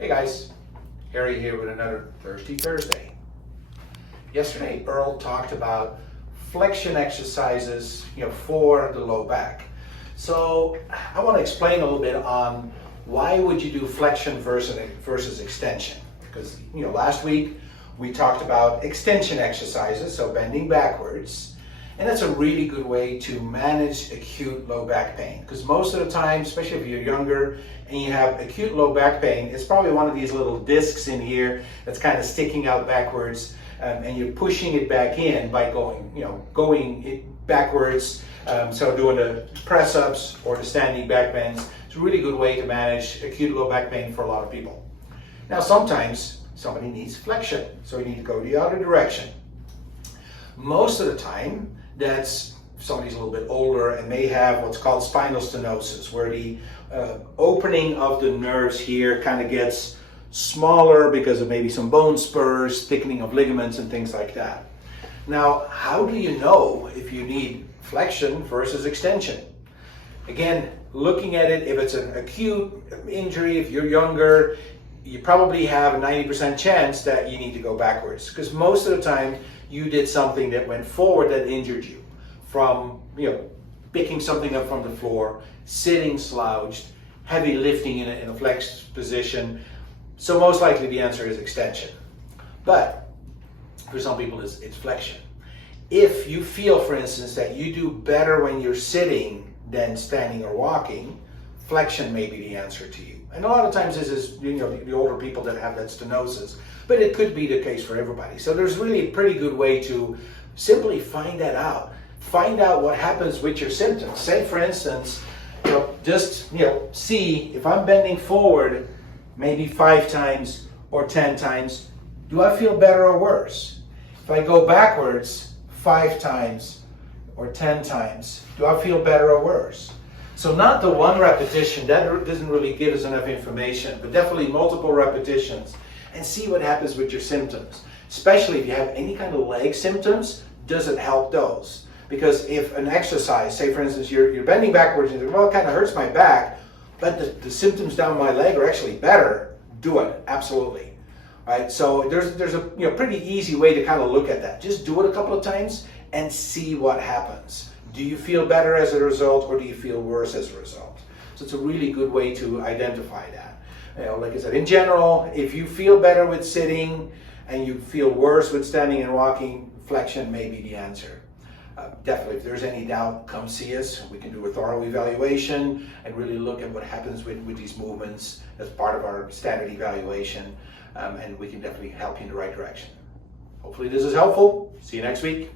Hey guys, Harry here with another Thirsty Thursday. Yesterday, Earl talked about flexion exercises, for the low back. So I want to explain a little bit on why would you do flexion versus extension? Because last week we talked about extension exercises, so bending backwards, and that's a really good way to manage acute low back pain. Because most of the time, especially if you're younger and you have acute low back pain, it's probably one of these little discs in here that's kind of sticking out backwards, and you're pushing it back in by going it backwards. So doing the press-ups or the standing back bends, it's a really good way to manage acute low back pain for a lot of people. Now sometimes somebody needs flexion, so you need to go the other direction. Most of the time, that's somebody's a little bit older and may have what's called spinal stenosis, where the opening of the nerves here kind of gets smaller because of maybe some bone spurs, thickening of ligaments and things like that. Now, how do you know if you need flexion versus extension? Again, looking at it, if it's an acute injury, if you're younger, you probably have a 90% chance that you need to go backwards, because most of the time you did something that went forward that injured you, from picking something up from the floor, sitting slouched, heavy lifting in a flexed position. So most likely the answer is extension. But for some people it's flexion. If you feel, for instance, that you do better when you're sitting than standing or walking, flexion may be the answer to you. And a lot of times this is the older people that have that stenosis, but it could be the case for everybody. So there's really a pretty good way to simply find that out. Find out what happens with your symptoms. Say, for instance, just see if I'm bending forward maybe 5 times or 10 times, do I feel better or worse? If I go backwards 5 times or 10 times, do I feel better or worse? So not the one repetition, that doesn't really give us enough information, but definitely multiple repetitions, and see what happens with your symptoms. Especially if you have any kind of leg symptoms, does it help those? Because if an exercise, say for instance, you're bending backwards and you think, well, it kind of hurts my back, but the symptoms down my leg are actually better, do it, absolutely. Right? So there's a pretty easy way to kind of look at that. Just do it a couple of times and see what happens. Do you feel better as a result, or do you feel worse as a result? So it's a really good way to identify that. Like I said, in general, if you feel better with sitting and you feel worse with standing and walking, flexion may be the answer. Definitely, if there's any doubt, come see us. We can do a thorough evaluation and really look at what happens with these movements as part of our standard evaluation, and we can definitely help you in the right direction. Hopefully this is helpful. See you next week.